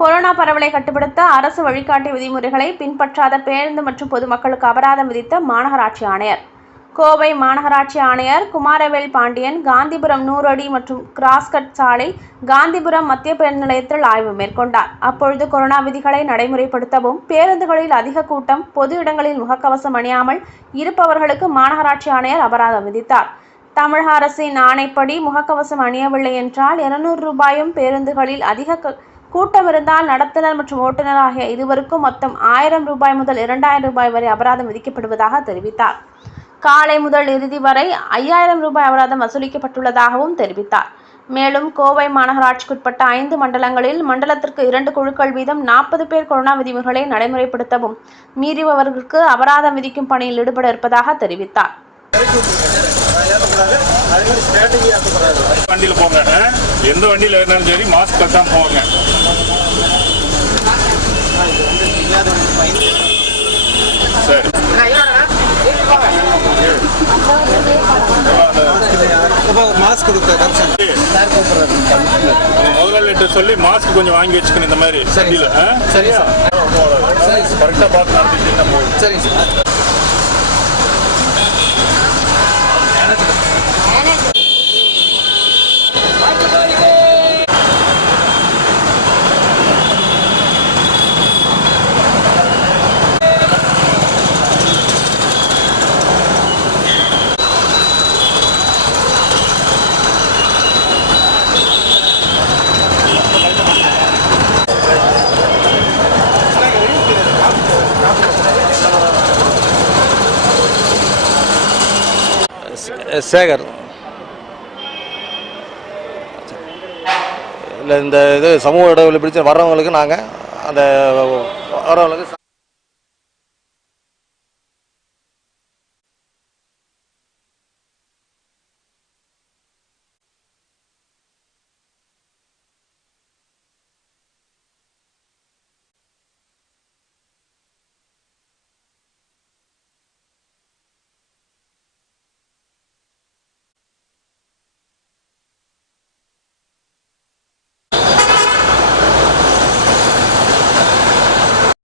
Corona பரவலை கட்டுப்படுத்த அரசு வழிகாட்டு விதிமுறைகளை பின்பற்றாத பேருந்து மற்றும் பொதுமக்களுக்கு அபராதம் விதித்த மாநகராட்சி ஆணையர். கோவை மாநகராட்சி ஆணையர் குமாரவேல் பாண்டியன் காந்திபுரம் நூறு அடி மற்றும் கிராஸ்கட் சாலை காந்திபுரம் மத்திய பேருந்து நிலையத்தில் ஆய்வு மேற்கொண்டார். அப்பொழுது கொரோனா விதிகளை நடைமுறைப்படுத்தவும் பேருந்துகளில் அதிக கூட்டம் பொது இடங்களில் முகக்கவசம் அணியாமல் இருப்பவர்களுக்கு மாநகராட்சி ஆணையர் அபராதம் விதித்தார். தமிழக அரசின் ஆணைப்படி முகக்கவசம் அணியவில்லை என்றால் இருநூறு ரூபாயும் பேருந்துகளில் அதிக க- கூட்டம் இருந்தால் நடத்துனர் மற்றும் ஓட்டுநர் ஆகிய இருவருக்கும் மொத்தம் ஆயிரம் ரூபாய் முதல் இரண்டாயிரம் ரூபாய் வரை அபராதம் விதிக்கப்படுவதாக தெரிவித்தார். காலை முதல் இறுதி வரை ஐயாயிரம் ரூபாய் அபராதம் வசூலிக்கப்பட்டுள்ளதாகவும் தெரிவித்தார். மேலும் கோவை மாநகராட்சிக்குட்பட்ட ஐந்து மண்டலங்களில் மண்டலத்திற்கு இரண்டு குழுக்கள் வீதம் நாற்பது பேர் கொரோனா விதிமுறைகளை நடைமுறைப்படுத்தவும் மீறிபவர்களுக்கு அபராதம் விதிக்கும் பணியில் ஈடுபட இருப்பதாக தெரிவித்தார். வண்டியில போங்க. எந்த வண்டியில இருந்தாலும் சரி மாஸ்க் கட்டாம போங்க. சரி. மாஸ்க் கொடுக்க கமிஷன் உங்க முதலாளிகிட்ட சொல்லி மாஸ்க் கொஞ்சம் வாங்கி வச்சுக்கணும் இந்த மாதிரி. ஆ? சரியா? கரெக்டா பார்த்து போதும். சரிங்க சார் சேகர். இல்லை இந்த இது சமூக இடைவெளி பிடிச்சு வர்றவங்களுக்கு நாங்கள் அந்த வரவங்களுக்கு